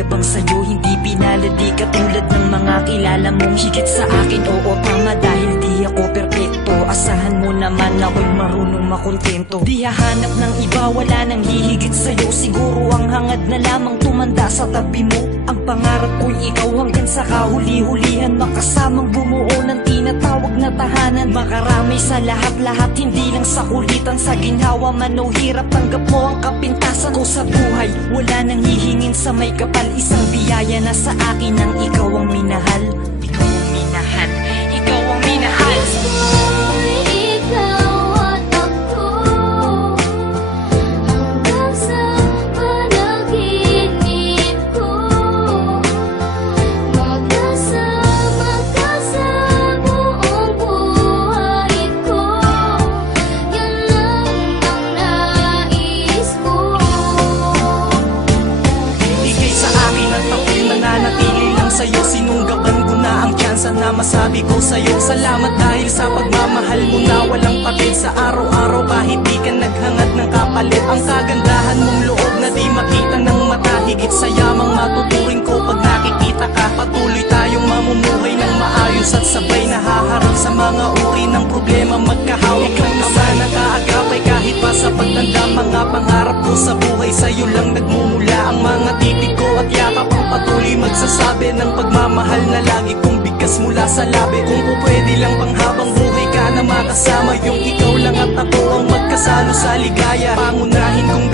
yabang sa'yo, hindi pinalad. Di katulad ng mga kilala mong higit sa akin. Oo, tama, dahil di ako perpekto. Asahan mo naman ako'y marunong makontento. Di hahanap ng iba, wala nang hihigit sa'yo. Siguro ang hangad na lamang tumanda sa tabi mo. Ang pangarap ko'y ikaw hanggang sa kahuli-hulihan, makasamang bumuo ng tinatawag na tahanan. Makaramay sa lahat-lahat, hindi lang sa kulitan. Sa ginhawa man o hirap, tanggap mo ang kapintasan ko sa buhay. Wala nang hihingin sa may kapal, isang biyaya na sa akin ang ikaw ang minahal. Ikaw ang minahal, ikaw ang minahal. Sa'yo, sinunggaban ko na ang tsansa na masabi ko sa'yo. Salamat dahil sa pagmamahal mo na walang patid. Sa araw-araw kahit di ka naghangad ng kapalit. Ang kagandahan mong loob na di makita ng mata. Higit sa yamang matuturing ko pag nakikita ka. Patuloy tayong mamumuhay ng maayos at sabay nahaharap sa mga uri ng problema. Magkahawak ng ama na kaagapay kahit pa sa pagtanda. Mga pangarap ko sa buhay sa'yo lang nagmumula. Ang mga titig ko at yakap ang patuloy magsasabi ng pagmamahal na lagi kong bigkas mula sa labi. Kung pwede lang pang habang buhay ka na makasama, yung ikaw lang at ako ang magkasalo sa ligaya. Pangunahin kong